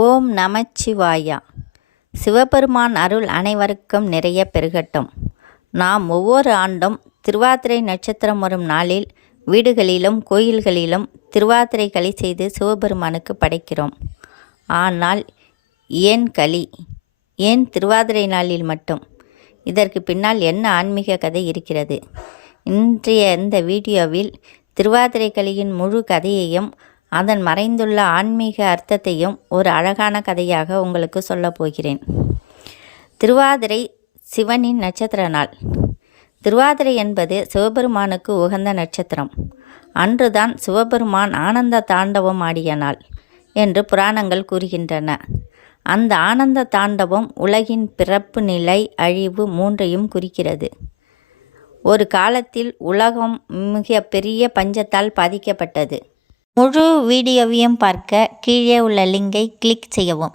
ஓம் நமச்சிவாயா. சிவபெருமான் அருள் அனைவருக்கும் நிறைய பெருகட்டும். நாம் ஒவ்வொரு ஆண்டும் திருவாதிரை நட்சத்திரம் வரும் நாளில் வீடுகளிலும் கோயில்களிலும் திருவாதிரை களி செய்து சிவபெருமானுக்கு படைக்கிறோம். ஆனால் ஏன் களி? ஏன் திருவாதிரை நாளில் மட்டும்? இதற்கு பின்னால் என்ன ஆன்மீக கதை இருக்கிறது? இன்றைய இந்த வீடியோவில் திருவாதிரை களியின் முழு கதையையும் அதன் மறைந்துள்ள ஆன்மீக அர்த்தத்தையும் ஒரு அழகான கதையாக உங்களுக்கு சொல்லப் போகிறேன். திருவாதிரை சிவனின் நட்சத்திர நாள். திருவாதிரை என்பது சிவபெருமானுக்கு உகந்த நட்சத்திரம். அன்றுதான் சிவபெருமான் ஆனந்த தாண்டவம் ஆடிய நாள் என்று புராணங்கள் கூறுகின்றன. அந்த ஆனந்த தாண்டவம் உலகின் பிறப்பு, நிலை, அழிவு மூன்றையும் குறிக்கிறது. ஒரு காலத்தில் உலகம் மிக பெரிய பஞ்சத்தால் பாதிக்கப்பட்டது. முழு வீடியோவையும் பார்க்க கீழே உள்ள லிங்கை கிளிக் செய்யவும்.